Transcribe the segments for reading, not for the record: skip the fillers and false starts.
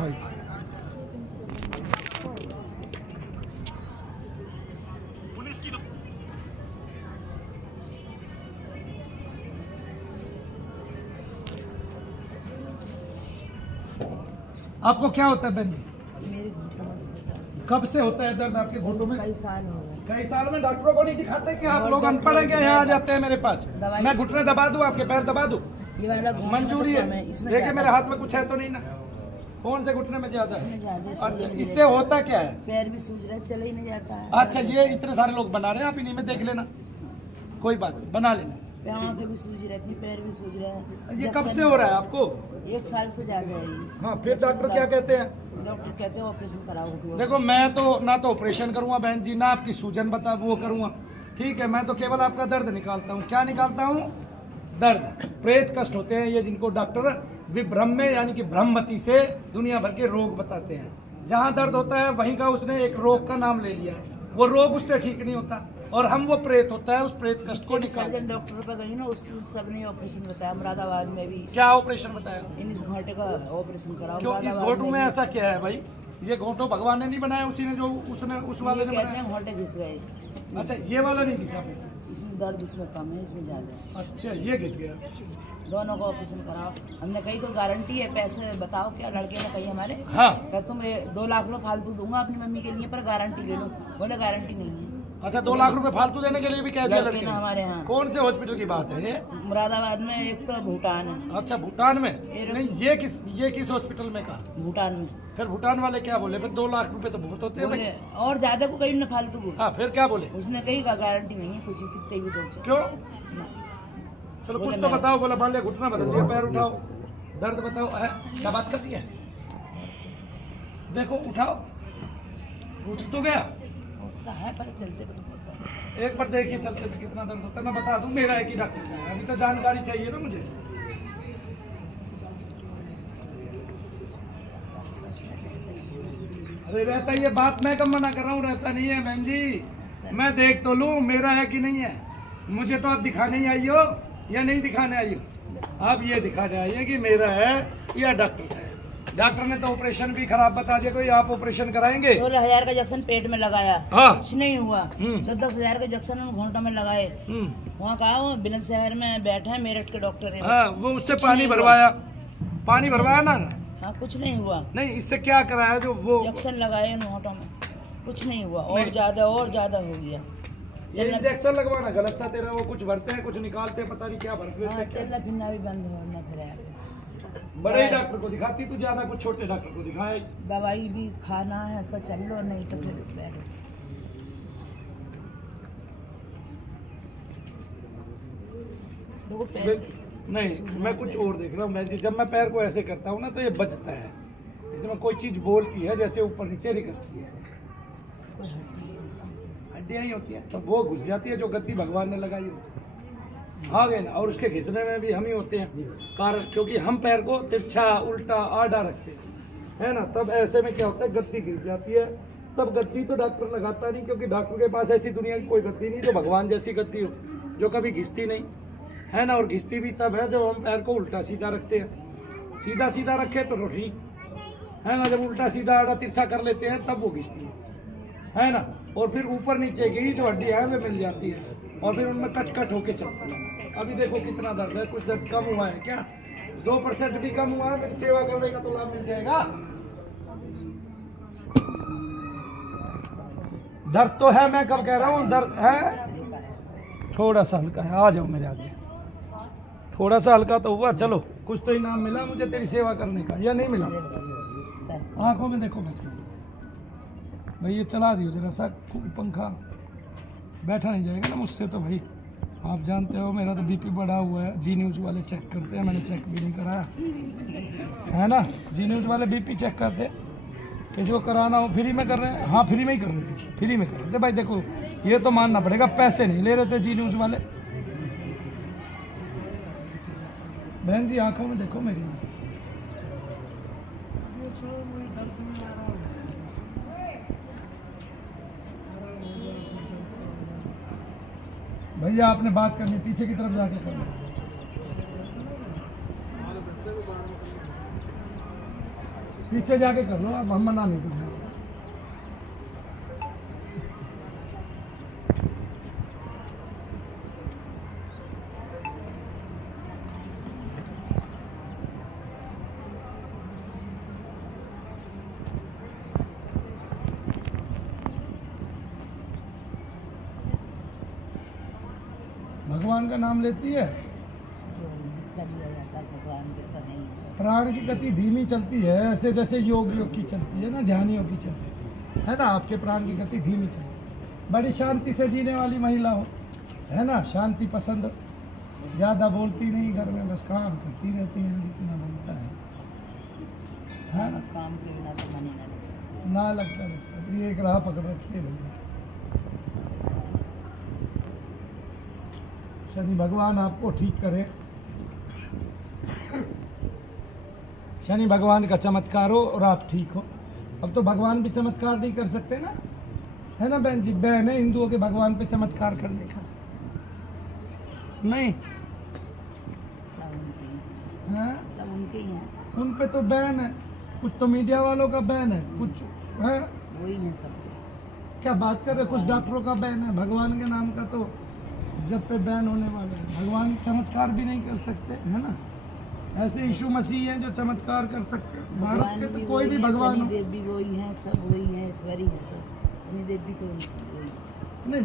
भाई। आपको क्या होता है बहन जी? कब से होता है दर्द आपके घुटनों में? कई साल हो गए। कई साल में डॉक्टरों को नहीं दिखाते कि आप लोग अनपढ़ हैं? यहाँ आ जाते हैं मेरे पास, मैं घुटने दबा दूं, आपके पैर दबा दूं, मंजूरी है? देखिए मेरे हाथ में कुछ है तो नहीं ना? कौन से घुटने में ज्यादा है? अच्छा, इससे होता क्या है? पैर भी सूज रहा है, चला ही नहीं जाता है। अच्छा, ये इतने सारे लोग बना रहे हैं, आप इन्हीं में देख लेना, कोई बात नहीं, बना लेना। आँखें भी सूज रहती, पैर भी सूज रहा है। ये कब से हो रहा है आपको? 1 साल से ज्यादा है। हाँ, फिर डॉक्टर क्या कहते हैं? डॉक्टर कहते हैं ऑपरेशन कराओ। देखो मैं तो ना तो ऑपरेशन करूंगा बहन जी, ना आपकी सूजन बता वो करूंगा, ठीक है? मैं तो केवल आपका दर्द निकालता हूँ। क्या निकालता हूँ? दर्द। प्रेत कष्ट होते हैं ये, जिनको डॉक्टर विभ्रम में यानी कि भ्रममति से दुनिया भर के रोग बताते हैं। जहाँ दर्द होता है वहीं का उसने एक रोग का नाम ले लिया है, वो रोग उससे ठीक नहीं होता, और हम वो प्रेत होता है उस प्रेत कष्ट को निकाल। डॉक्टर पे गई ना, उस सब ने ऑपरेशन बताया। मुरादाबाद में भी क्या ऑपरेशन बताया? इस घोटे का ऑपरेशन कराओ। क्यों इस घोटू में ऐसा क्या है भाई? ये घोटो भगवान ने नहीं बनाया, उसी ने जो उसने उस वाले ने बनाया। घोटे घिस गए। अच्छा, ये वाला नहीं घिसा? इसमें दर्द इसमें कम है, इसमें ज्यादा। अच्छा, ये घिस गया। दोनों को ऑपरेशन कराओ। हमने कही कोई गारंटी है? पैसे बताओ। क्या लड़के ने कही हमारे, हाँ, तुम 2 लाख रुपए फालतू दूंगा अपनी मम्मी के लिए, पर गारंटी ले लो। बोले गारंटी नहीं है। अच्छा, 2 लाख रुपए फालतू देने के लिए भी कह दिया लड़के ने हमारे यहाँ। कौन से हॉस्पिटल की बात है ये? मुरादाबाद में, एक तो भूटान है। अच्छा, भूटान में नहीं, ये किस हॉस्पिटल में कहा? भूटान में। फिर भूटान वाले क्या बोले? फिर 2 लाख रुपए तो बहुत होते हैं भाई। और ज्यादा को कहीं न फालतू को। हाँ, फिर क्या बोले? उसने कही गारंटी नहीं है कुछ भी, कितने भी दो। क्यों? चलो कुछ तो बताओ। बोला मान लिया घुटना बता दिया, पैर उठाओ, दर्द बताओ, है क्या बात करती है? देखो उठाओ, उठ तो गया है पर चलते। एक बार देखिए चलते में कितना दर्द होता है, मैं बता दूं मेरा है कि डॉक्टर का है। अभी तो जानकारी चाहिए ना मुझे। अरे रहता, ये बात मैं कब मना कर रहा हूँ, रहता नहीं है बहन जी। मैं देख तो लूँ मेरा है कि नहीं है। मुझे तो आप दिखाने ही आई हो या नहीं दिखाने आई हो? आप ये दिखाने आई है कि मेरा है या डॉक्टर का है। डॉक्टर ने तो ऑपरेशन भी खराब बता दिया, कोई आप ऑपरेशन कराएंगे? 16,000 का इंजेक्शन पेट में लगाया, हाँ, कुछ नहीं हुआ। 10,000 का इंजेक्शन घोंटों में लगाए। वहाँ कहा, वो बिलन शहर में बैठे हैं, मेरठ के डॉक्टर है। हाँ, वो उससे पानी भरवाया, पानी भरवाया ना? हाँ, कुछ नहीं हुआ। नहीं, इससे क्या कराया? जो वो इंजेक्शन लगाए घोंटों में, कुछ नहीं हुआ। और ज्यादा हो गया। ये इंजेक्शन लगवाना गलत था तेरा। वो कुछ भरते हैं, कुछ निकालते हैं, पता नहीं क्या भरते हैं। चलना फिरना भी बंद होना फिर। बड़े डॉक्टर को दिखाती तू, ज्यादा कुछ छोटे डॉक्टर को दिखाए। दवाई भी खाना है तो चल लो, नहीं तो फिर बैठो। नहीं, मैं कुछ और देख रहा हूँ। मैं जब मैं पैर को ऐसे करता हूँ ना तो ये बचता है, इसमें कोई चीज बोलती है, जैसे ऊपर नीचे रिकसती है। हड्डियाँ ही होती है, तब वो घुस जाती है जो गद्दी भगवान ने लगाई होती है। आ गए ना? और उसके घिसने में भी हम ही होते हैं कारण, क्योंकि हम पैर को तिरछा उल्टा आड़ा रखते हैं, है ना? तब ऐसे में क्या होता है, गद्दी गिर जाती है। तब गद्दी तो डॉक्टर लगाता नहीं, क्योंकि डॉक्टर के पास ऐसी दुनिया की कोई गद्दी नहीं जो भगवान जैसी गद्दी हो, जो कभी घिसती नहीं, है ना? और घिसती भी तब है जब हम पैर को उल्टा सीधा रखते हैं। सीधा सीधा रखे तो ठीक है ना, जब उल्टा सीधा आड़ा तिरछा कर लेते हैं तब वो घिसती है ना? और फिर ऊपर नीचे की जो हड्डी है वो मिल जाती है, और फिर उनमें कट कट होके चलती है। अभी देखो कितना दर्द है। कुछ दर्द कम हुआ है क्या? 2% भी कम हुआ है, फिर सेवा करने का तो लाभ मिल जाएगा। दर्द तो है, मैं कब कह रहा हूँ दर्द है, थोड़ा सा हल्का है। आ जाओ मेरे आगे, थोड़ा सा हल्का तो हुआ। चलो कुछ तो इनाम मिला मुझे तेरी सेवा करने का, या नहीं मिला? आंखों में देखो बस भाई, ये चला दियो जरा सा पंखा, बैठा नहीं जाएगा ना मुझसे तो भाई। आप जानते हो मेरा तो बीपी बढ़ा हुआ है। जी न्यूज़ वाले चेक करते हैं, मैंने चेक भी नहीं कराया, है ना? जी न्यूज़ वाले बीपी चेक करते, किसी को कराना हो फ्री में कर रहे हैं। हाँ, फ्री में ही कर रहे थे, फ्री में कर रहे थे भाई। देखो ये तो मानना पड़ेगा, पैसे नहीं ले रहे थे जी न्यूज़ वाले। बहन जी आंखों में देखो मेरी, भैया आपने बात करनी, पीछे की तरफ जाके करना। पीछे जाके कर लो, अब हम मना नहीं कर रहे। भगवान का नाम लेती है, प्राण की गति धीमी चलती है, ऐसे जैसे योगियों की चलती है ना, ध्यानियों की चलती है ना। आपके प्राण की गति धीमी चलती है। बड़ी शांति से जीने वाली महिला हो, है ना, शांति पसंद, ज़्यादा बोलती नहीं, घर में बस काम करती रहती है जितना बनता है ना। काम के बिना तो मन ही ना लगे। ना लगता बस, अभी एक राह पकड़ रखी है भैया। शनि भगवान आपको ठीक करे, शनि भगवान का चमत्कार हो और आप ठीक हो। अब तो भगवान भी चमत्कार नहीं कर सकते ना, है ना बहन जी। बहन है हिंदुओं के भगवान पे चमत्कार करने का नहीं, हाँ सब उनके ही हैं, उन पे तो बैन है, कुछ तो मीडिया वालों का बैन है, कुछ है। वही हैं सब। क्या बात कर रहे, कुछ डॉक्टरों का बैन है, भगवान के नाम का तो जब पे बैन होने वाले हैं। भगवान चमत्कार भी नहीं कर सकते, है ना। ऐसे यीशु मसीह हैं जो चमत्कार कर सकते हैं। भारत के तो कोई भी भगवान हो, शनिदेव भी वही हैं, सब वही हैं, ईश्वरी हैं सब। शनिदेव भी तो वही। नहीं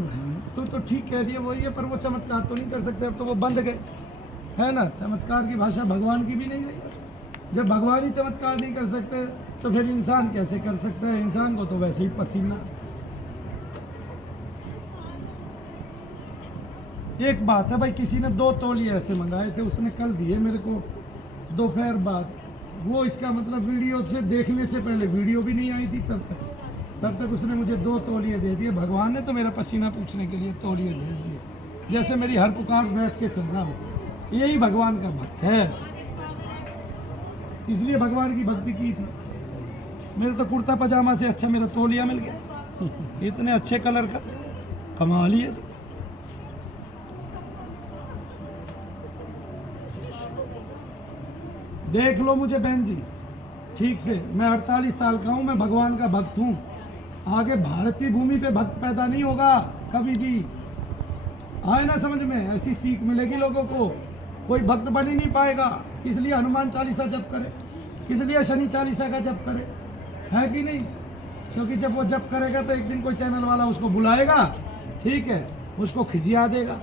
तो ठीक कह रही है, वही है, पर वो चमत्कार तो नहीं कर सकते। अब तो वो बंद गए, है ना। चमत्कार की भाषा भगवान की भी नहीं रही। जब भगवान ही चमत्कार नहीं कर सकते तो फिर इंसान कैसे कर सकता है। इंसान को तो वैसे ही पसीना। एक बात है भाई, किसी ने 2 तौलिए ऐसे मंगाए थे, उसने कल दिए मेरे को दोपहर बाद। वो इसका मतलब वीडियो से देखने से पहले, वीडियो भी नहीं आई थी तब तक उसने मुझे 2 तौलिए दे दिए। भगवान ने तो मेरा पसीना पूछने के लिए तौलिए भेज दिए, जैसे मेरी हर पुकार बैठ के सुन रहा हूँ। यही भगवान का भक्त है, इसलिए भगवान की भक्ति की थी। मेरे तो कुर्ता पजामा से अच्छा मेरा तौलिया मिल गया, इतने अच्छे कलर का, कमाल ही है जी। देख लो मुझे बहन जी ठीक से, मैं 48 साल का हूँ, मैं भगवान का भक्त हूँ। आगे भारत की भूमि पे भक्त पैदा नहीं होगा कभी भी, आए ना समझ में। ऐसी सीख मिलेगी लोगों को, कोई भक्त बन ही नहीं पाएगा। इसलिए हनुमान चालीसा जप करे, इसलिए शनि चालीसा का जप करे, है कि नहीं। क्योंकि जब वो जप करेगा तो एक दिन कोई चैनल वाला उसको बुलाएगा, ठीक है, उसको खिजिया देगा,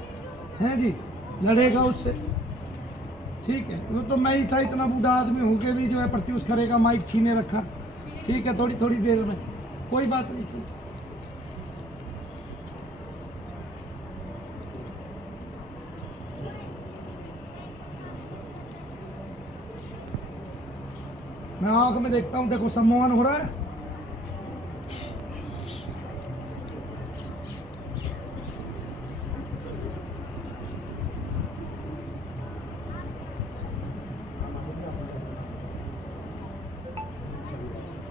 है जी, लड़ेगा उससे, ठीक है। वो तो मैं ही था, इतना बूढ़ा आदमी हूँ के भी जो है प्रत्युष करेगा, माइक छीने रखा, ठीक है, थोड़ी थोड़ी देर में, कोई बात नहीं थी। मैं आंख में देखता हूँ, देखो सम्मोहन हो रहा है।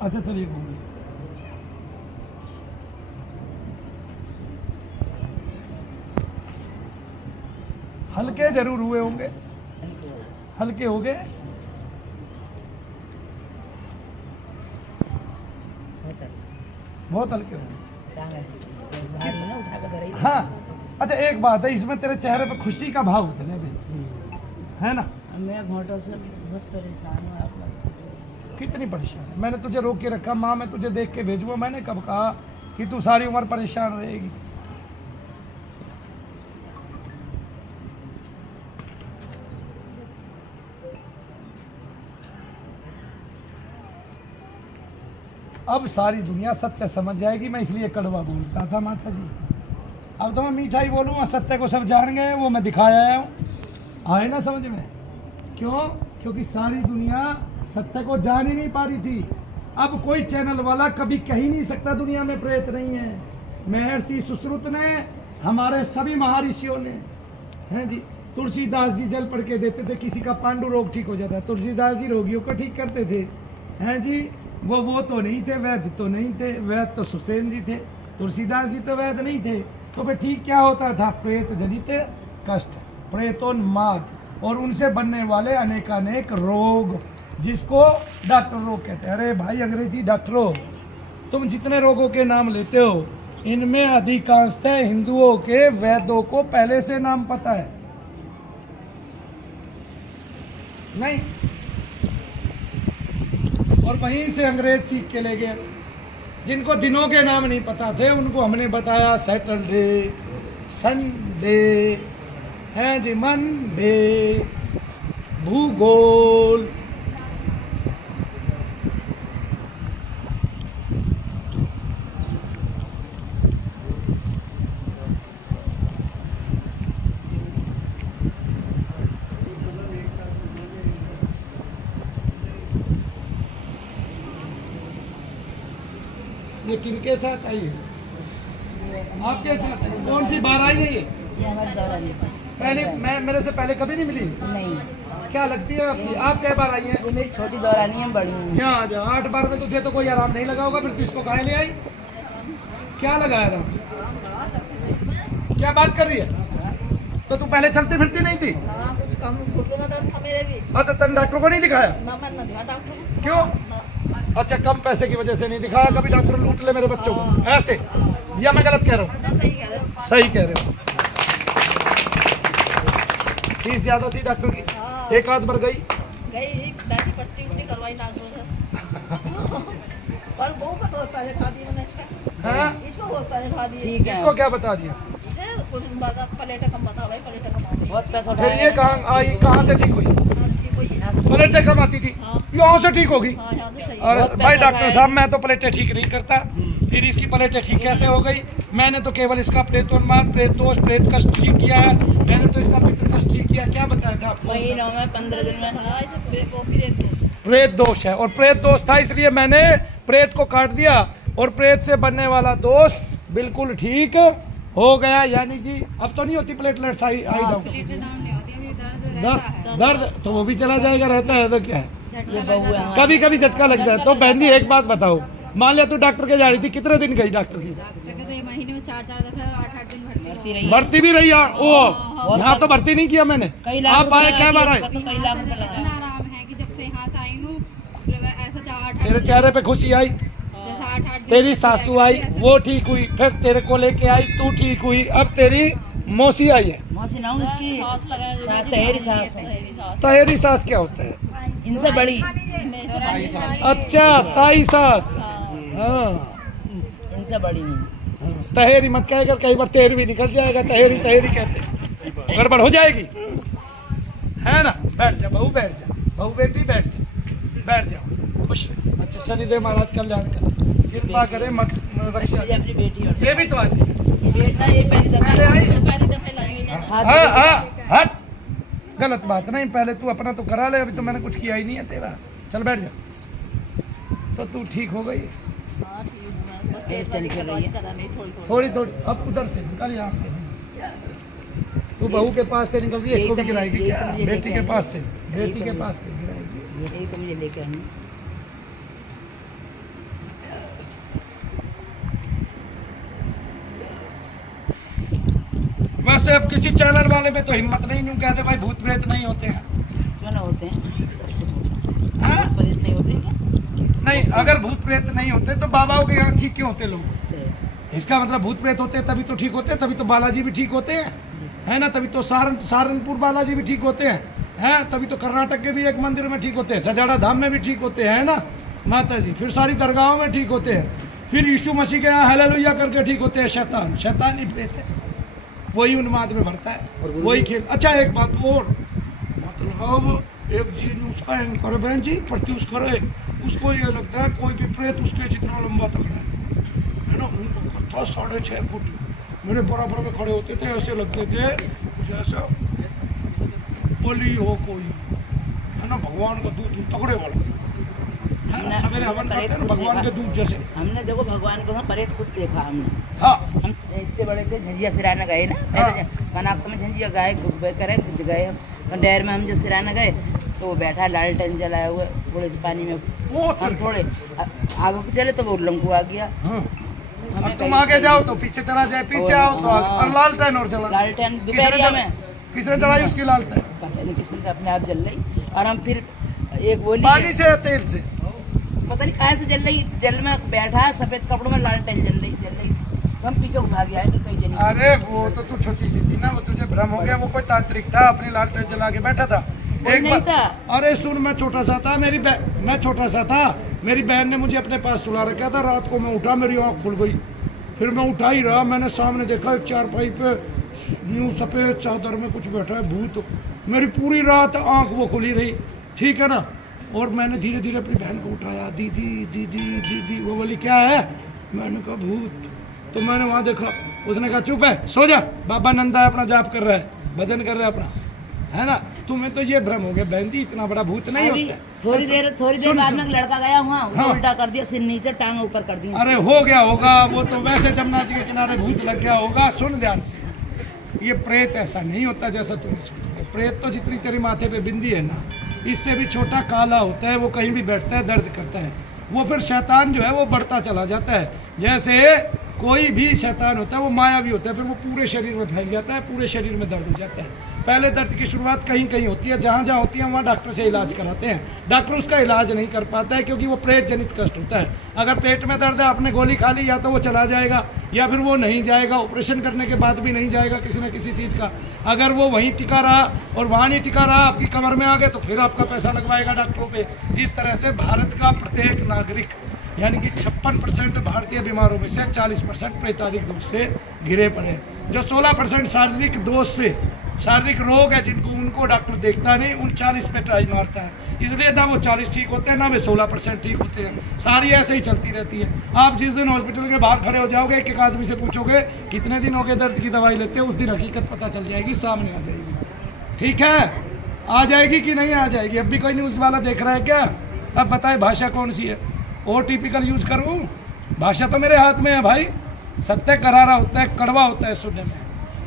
अच्छा चलिए घूमिए। हल्के जरूर हुए होंगे, हल्के हो गए, बहुत हल्के हो गए। हाँ अच्छा एक बात है, इसमें तेरे चेहरे पे खुशी का भाव उतरे भाई, है ना। मैं घोटों से बहुत परेशान हूँ। आप कितनी परेशान है, मैंने तुझे रोक के रखा। माँ मैं तुझे देख के भेजूंगा, मैंने कब कहा कि तू सारी उम्र परेशान रहेगी। अब सारी दुनिया सत्य समझ जाएगी, मैं इसलिए कड़वा बोलता था माता जी। अब तो मैं मीठा ही बोलूँगा, सत्य को सब जान गए, वो मैं दिखाया आया हूँ। आए ना समझ में, क्यों? क्योंकि सारी दुनिया सत्य को जान ही नहीं पा रही थी। अब कोई चैनल वाला कभी कह ही नहीं सकता दुनिया में प्रेत नहीं है। महर्षि सुश्रुत ने, हमारे सभी महर्षियों ने, हैं जी। तुलसीदास जी जल पढ़ के देते थे, किसी का पांडु रोग ठीक हो जाता है, तुलसीदास जी रोगियों को ठीक करते थे, हैं जी। वो तो नहीं थे, वैद्य तो नहीं थे, वैद्य तो सुसेन जी थे, तुलसीदास जी तो वैद्य नहीं थे। तो फिर ठीक क्या होता था? प्रेत जनित कष्ट, प्रेतोन्माद और उनसे बनने वाले अनेकानेक रोग। जिसको डॉक्टर रोग कहते हैं। अरे भाई अंग्रेजी डॉक्टरों, तुम जितने रोगों के नाम लेते हो इनमें अधिकांशतः हिंदुओं के वैद्यों को पहले से नाम पता है नहीं, और वहीं से अंग्रेज सीख के ले गए। जिनको दिनों के नाम नहीं पता थे उनको हमने बताया सैटरडे, संडे है जी, मंडे, भूगोल। ये किनके साथ आई है? आपके साथ आई? कौन सी बार आई है ये? हमारी दौरानी पहले मैं मेरे से पहले कभी नहीं मिली? नहीं, क्या लगती है आपकी? आप क्या बार आई है? वो मेरी छोटी दौरानी है, बड़ी है। यहाँ आ जा। 8 बार में तुझे तो कोई आराम नहीं लगा होगा, फिर तू इसको काहे ले आई? क्या लगाया था? क्या बात कर रही है? तो तू पहले चलती फिरती नहीं थी? कुछ कम घुटनों का दर्द था मेरे भी। और तो तन डॉक्टर को नहीं दिखाया? ना मैं ना दिखा डॉक्टर को। क्यों? अच्छा, कम पैसे की वजह से नहीं दिखाया? कभी डॉक्टर लूट ले मेरे बच्चों को ऐसे? या मैं गलत कह रहा हूँ? ना सही कह रहे हो। सही कह रहे हो। फीस ज्यादा थी डॉक्टर की? एक आध बार गई? गई वैसी पट्टी उट्टी करवाई नाक से। पर वो पता पहले खा दी मैंने इसका। हाँ? इसको बहुत पहले खा दी। ठीक है, इसको क्या बता दिया? इसे कुछ बता प्लेट कम बता भाई, प्लेट कम आती। बहुत पैसा फिर उठाया। ये कहाँ आई? कहाँ से ठीक हुई? कोई प्लेटें कम आती थी, यहाँ से ठीक होगी? हाँ यहाँ से सही। और बहुत भाई पैसा डॉक्टर है। साहब मैं तो प्लेटें ठीक नहीं करता, फिर इसकी प्लेटें ठीक कैसे हो गई? मैंने तो केवल इसका प्रेतोन्माद, प्रेत दोष, प्रेत कष्ट ठीक किया है। मैंने तो इसका पितृ कष्ट ठीक किया। क्या बताया था आपको? महीनों में 15 दिन में हाँ इसे वो फिर एक प्रेत दोष है, और प्रेत दोष था इसलिए मैंने प्रेत को काट दिया, और प्रेत से बनने वाला दोष बिल्कुल ठीक हो गया। यानी कि अब तो नहीं होती प्लेटलेट्स आई डाउन, दर्द तो वो भी चला जाएगा, रहता है तो क्या है, ये बहू है हमारी। कभी कभी झटका लगता है। तो बहन जी एक बात बताओ, मान लिया तू डॉक्टर के जा रही थी, कितने दिन गई डॉक्टर की? महीने में 4-4 दफे 8-8 दिन भर्ती रही है। भर्ती भी रही यार? ओ यहाँ तो भर्ती नहीं किया मैंने। कई लाख आप आए रुपए क्या बार लगा आए? दिए, इसका तो कई लाख रुपए लगा। आराम है कि जब से यहाँ से आई हूँ ऐसा 4-8 तेरे चेहरे पे खुशी आई, जैसा 8-8 तेरी सासू आई वो ठीक हुई, फिर तेरे को लेके आई तू ठीक हुई, अब तेरी मौसी आई है। मौसी ना हूँ इसकी सास लगाया तहेरी सास है। तहेरी सास क्या होता है? इनसे बड़ी। अच्छा, ताई सास। हाँ, इनसे बड़ी नहीं। तहेरी मत कह कर, कई बार तेर भी निकल जाएगा। तहेरी तहेरी कहते हैं, गड़बड़ हो जाएगी है ना। बैठ जा बहू, बैठ जा बहू, बेटी बैठ जा, बैठ जाओ खुश। अच्छा, शनिदेव महाराज कल्याण कर, कृपा करे, रक्षा। ये अपनी बेटी और ये भी तो आती है। बेटा ये पहली पहले दफा आई। पहली दफे लगी ना। हाथ हाँ में- हाँ हट, गलत बात नहीं। पहले तू अपना तो करा ले, अभी तो मैंने कुछ किया ही नहीं है तेरा। चल बैठ जा। तो तू ठीक हो गई हाँ ठीक है, मैं फिर चल के रही है। चला मेरी थोड़ी थोड़ी थोड़ी। अब उधर से निकल, यहाँ से तू बहू के पास से निकल रही है, इसको भी गिराएगी क्या? बेटी के पास से, बेटी के पास से गिराएगी। यही तो मुझे लेके आई। वैसे अब किसी चैनल वाले में तो हिम्मत नहीं, यूँ कहते भाई भूत प्रेत नहीं होते हैं। क्यों ना होते हैं? हाँ? पुलिस नहीं होती क्या? नहीं, अगर भूत प्रेत नहीं होते तो बाबाओं के यहाँ ठीक क्यों होते लोग? से- इसका मतलब भूत प्रेत होते हैं तभी तो ठीक होते हैं, तभी तो बालाजी भी ठीक होते हैं, है ना। तभी तो सहारनपुर बालाजी भी ठीक होते हैं, तभी तो कर्नाटक के भी एक मंदिर में ठीक होते हैं, सजाड़ा धाम में भी ठीक होते हैं, है ना माता जी। फिर सारी दरगाहों में ठीक होते हैं, फिर यीशु मसीह के यहाँ हालेलुया करके ठीक होते हैं। शैतान शैतान ही प्रेत है, वही उन्माद में भरता है, वही खेल। अच्छा एक बात और, मतलब एक चीज उसका एंकर बहन जी प्रत्युष करे, उसको ये लगता है कोई भी प्रेत उसके जितना लंबा तगड़ा है ना। उनको कथा 6.5 फुट मेरे बराबर में खड़े होते थे, ऐसे लगते थे जैसा बलि हो कोई, है ना, भगवान का दूध तगड़े वाला, है ना। सवेरे हवन करते हैं ना भगवान के दूध जैसे। हमने देखो भगवान को परेत खुद देखा हमने। हाँ, हम इतने बड़े थे, झंझिया सिराने गए ना पहले, कनाक में झंझिया गाय करे गए हम डैर में। हम जो सिराने गए तो वो बैठा लालटेन जलाया हुआ थोड़े से पानी में, हम थोड़े आगे चले तो वो लंकू आ गया। हाँ। हमें अब तुम कहीं- आगे जाओ तो पीछे चला जाए, पीछे आओ तो आगे। और लालटेन और जला, लालटेन दोपहरिया में किसने जलाई उसकी लालटेन? पता नहीं किसने अपने आप जल रही। और हम फिर एक बोली पानी से या तेल से? पता नहीं कहाँ से जल रही, जल में बैठा सफेद कपड़ों में लालटेन जल रही हम पीछे भाग गया तो कहीं जली। अरे वो तो तू छोटी सी थी ना, वो तुझे भ्रम हो गया, वो कोई तांत्रिक था अपनी लालटेन जला के बैठा था। एक नहीं था। अरे सुन, मैं छोटा सा था, मैं छोटा सा था, मेरी बहन ने मुझे अपने पास सुला रखा था। रात को मैं उठा, मेरी आँख खुल गई, फिर मैं उठा ही रहा, मैंने सामने देखा एक चारपाई पे यूं सफेद चादर में कुछ बैठा है भूत। मेरी पूरी रात आँख वो खुली रही, ठीक है ना। और मैंने धीरे धीरे अपनी बहन को उठाया, दीदी दीदी दीदी। वो बोली क्या है? मैंने कहा भूत। तो मैंने वहाँ देखा, उसने कहा चुप है, सो जा, बाबा नंदा अपना जाप कर रहा है, भजन कर रहा है अपना, है ना। तुम्हें तो ये भ्रम हो गया बहन जी, इतना बड़ा भूत नहीं होता। थोड़ी देर बाद में लड़का गया वहाँ, हाँ। उल्टा कर दिया, सिर नीचे टांग ऊपर कर दी। अरे हो गया होगा, वो तो वैसे जमुना जी के किनारे भूत लग गया होगा। सुन ध्यान से, ये प्रेत ऐसा नहीं होता जैसा तुमने सोचा। प्रेत तो जितनी तेरी माथे पे बिंदी है ना, इससे भी छोटा काला होता है, वो कहीं भी बैठता है दर्द करता है। वो फिर शैतान जो है वो बढ़ता चला जाता है। जैसे कोई भी शैतान होता है वो मायावी होता है, फिर वो पूरे शरीर में फैल जाता है, पूरे शरीर में दर्द हो जाता है। पहले दर्द की शुरुआत कहीं कहीं होती है, जहाँ जहाँ होती है वहाँ डॉक्टर से इलाज कराते हैं। डॉक्टर उसका इलाज नहीं कर पाता है क्योंकि वो प्रेत जनित कष्ट होता है। अगर पेट में दर्द है, आपने गोली खा ली, या तो वो चला जाएगा या फिर वो नहीं जाएगा, ऑपरेशन करने के बाद भी नहीं जाएगा किसी न किसी चीज़ का। अगर वो वहीं टिका रहा और वहाँ नहीं टिका रहा, आपकी कमर में आ गए, तो फिर आपका पैसा लगवाएगा डॉक्टरों पे। इस तरह से भारत का प्रत्येक नागरिक यानी कि 56% भारतीय बीमारों में से 40% प्रेतादिक दोष से घिरे पड़े हैं। जो 16% शारीरिक दोष से, शारीरिक रोग है जिनको, उनको डॉक्टर देखता नहीं, उन 40 पे ट्राई मारता है। इसलिए ना वो 40 ठीक होते हैं, ना वे 16% ठीक होते हैं। सारी ऐसे ही चलती रहती है। आप जिस दिन हॉस्पिटल के बाहर खड़े हो जाओगे, एक आदमी से पूछोगे कितने दिन हो गए दर्द की दवाई लेते हो, उस दिन हकीकत पता चल जाएगी, सामने आ जाएगी। ठीक है, आ जाएगी कि नहीं आ जाएगी? अब भी कोई न्यूज़ वाला देख रहा है क्या? अब बताए भाषा कौन सी है? और टिपिकल यूज करूँ? भाषा तो मेरे हाथ में है भाई। सत्य करारा होता है, कड़वा होता है सुनने में।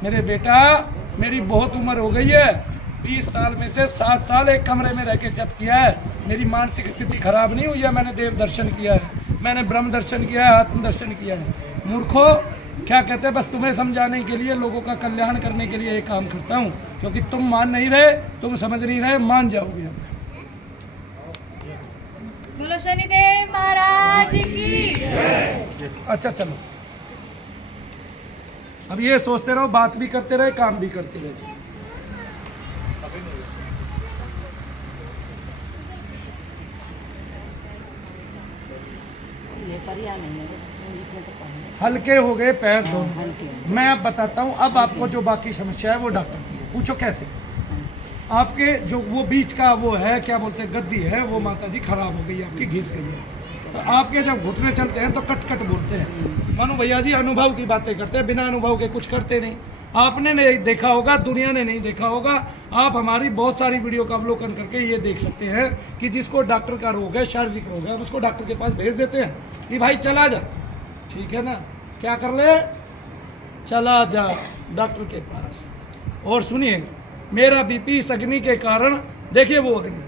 मेरे बेटा, मेरी बहुत उम्र हो गई है, 20 साल में से 7 साल एक कमरे में रह के जप किया है। मेरी मानसिक स्थिति खराब नहीं हुई है। मैंने देव दर्शन किया है, मैंने ब्रह्म दर्शन किया है, आत्म दर्शन किया है। मूर्खो, क्या कहते हैं, बस तुम्हें समझाने के लिए, लोगों का कल्याण करने के लिए ये काम करता हूँ, क्योंकि तुम मान नहीं रहे, तुम समझ नहीं रहे, मान जाओगे। बोलो शनिदेव महाराज की। अच्छा चलो, अब ये सोचते रहो, बात भी करते रहे, काम भी करते रहे। ये परिया नहीं है, इसमें तो कम है। हल्के हो गए पैर दोनों। हल्के। मैं अब बताता हूँ, अब आपको जो बाकी समस्या है वो डॉक्टर की है। पूछो कैसे? आपके जो वो बीच का वो है, क्या बोलते हैं, गद्दी है, वो माता जी खराब हो गई, आपकी घिस गई है। तो आपके जब घुटने चलते हैं तो कट कट बोलते हैं। मानो भैया जी अनुभव की बातें करते हैं, बिना अनुभव के कुछ करते नहीं। आपने नहीं देखा होगा, दुनिया ने नहीं देखा होगा। आप हमारी बहुत सारी वीडियो का अवलोकन करके ये देख सकते हैं कि जिसको डॉक्टर का रोग है, शारीरिक रोग है, उसको डॉक्टर के पास भेज देते हैं कि भाई चला जा, ठीक है ना, क्या कर ले, चला जा डॉक्टर के पास। और सुनिए, मेरा बीपी इस अग्नि के कारण, देखिए वो अग्नि,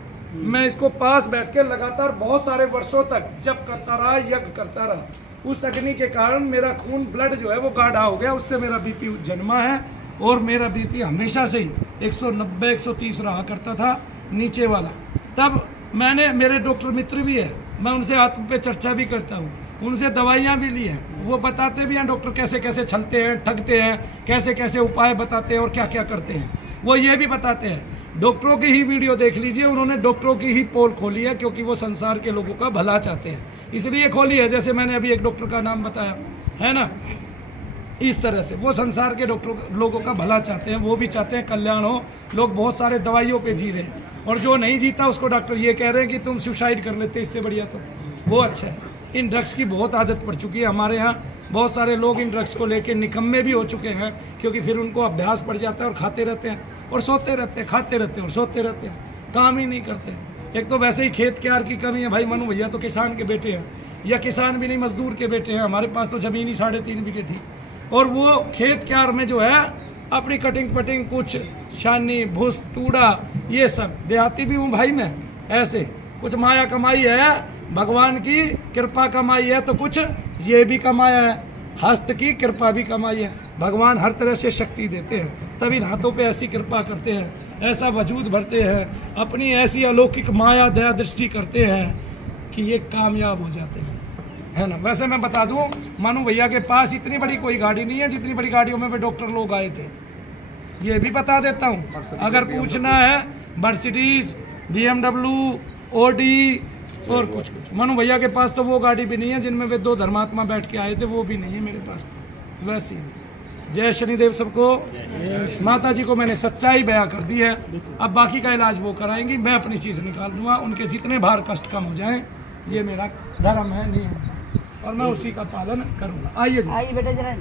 मैं इसको पास बैठ के लगातार बहुत सारे वर्षों तक जप करता रहा, यज्ञ करता रहा। उस अग्नि के कारण मेरा खून, ब्लड जो है वो गाढ़ा हो गया, उससे मेरा बीपी जन्मा है। और मेरा बीपी हमेशा से ही 190 130 रहा करता था, नीचे वाला। तब मैंने, मेरे डॉक्टर मित्र भी है, मैं उनसे आत्म पे चर्चा भी करता हूँ, उनसे दवाइयाँ भी ली हैं। वो बताते भी हैं डॉक्टर कैसे कैसे छलते हैं, ठगते हैं, कैसे कैसे उपाय बताते हैं और क्या क्या करते हैं। वो ये भी बताते हैं। डॉक्टरों की ही वीडियो देख लीजिए, उन्होंने डॉक्टरों की ही पोल खोली है, क्योंकि वो संसार के लोगों का भला चाहते हैं, इसलिए खोली है। जैसे मैंने अभी एक डॉक्टर का नाम बताया है ना, इस तरह से वो संसार के डॉक्टर लोगों का भला चाहते हैं, वो भी चाहते हैं कल्याण हो। लोग बहुत सारे दवाइयों पे जी रहे हैं, और जो नहीं जीता उसको डॉक्टर ये कह रहे हैं कि तुम सुसाइड कर लेते, इससे बढ़िया तो वो अच्छा है। इन ड्रग्स की बहुत आदत पड़ चुकी है हमारे यहाँ। बहुत सारे लोग इन ड्रग्स को लेके निकम्मे भी हो चुके हैं, क्योंकि फिर उनको अभ्यास पड़ जाता है और खाते रहते हैं और सोते रहते हैं, खाते रहते हैं और सोते रहते हैं, काम ही नहीं करते। एक तो वैसे ही खेत क्यार की कमी है भाई। मनु भैया तो किसान के बेटे हैं, या किसान भी नहीं, मजदूर के बेटे हैं। हमारे पास तो ज़मीन ही 3.5 बीघे थी, और वो खेत क्यार में जो है अपनी कटिंग पटिंग, कुछ छानी भूस तूड़ा, ये सब देहाती भी हूँ भाई मैं। ऐसे कुछ माया कमाई है, भगवान की कृपा कमाई है, तो कुछ ये भी कमाया है, हस्त की कृपा भी कमाई है। भगवान हर तरह से शक्ति देते हैं, तब इन हाथों पे ऐसी कृपा करते हैं ऐसा वजूद भरते हैं, अपनी ऐसी अलौकिक माया दया दृष्टि करते हैं कि ये कामयाब हो जाते हैं, है ना। वैसे मैं बता दूं, मानू भैया के पास इतनी बड़ी कोई गाड़ी नहीं है जितनी बड़ी गाड़ियों में वे डॉक्टर लोग आए थे, ये भी बता देता हूँ। अगर पूछना है मर्सिडीज, BMW, ऑडी और कुछ मानो भैया के पास तो वो गाड़ी भी नहीं है जिनमें वे 2 धर्मात्मा बैठ के आए थे, वो भी नहीं है मेरे पास। वैसे ही जय शनिदेव सबको। माता जी को मैंने सच्चाई बयां कर दी है, अब बाकी का इलाज वो कराएंगी, मैं अपनी चीज़ निकाल दूंगा, उनके जितने भार कष्ट कम हो जाएं, ये मेरा धर्म है, नियम है और मैं उसी का पालन करूंगा। आइए जी। आइए बेटा जरा।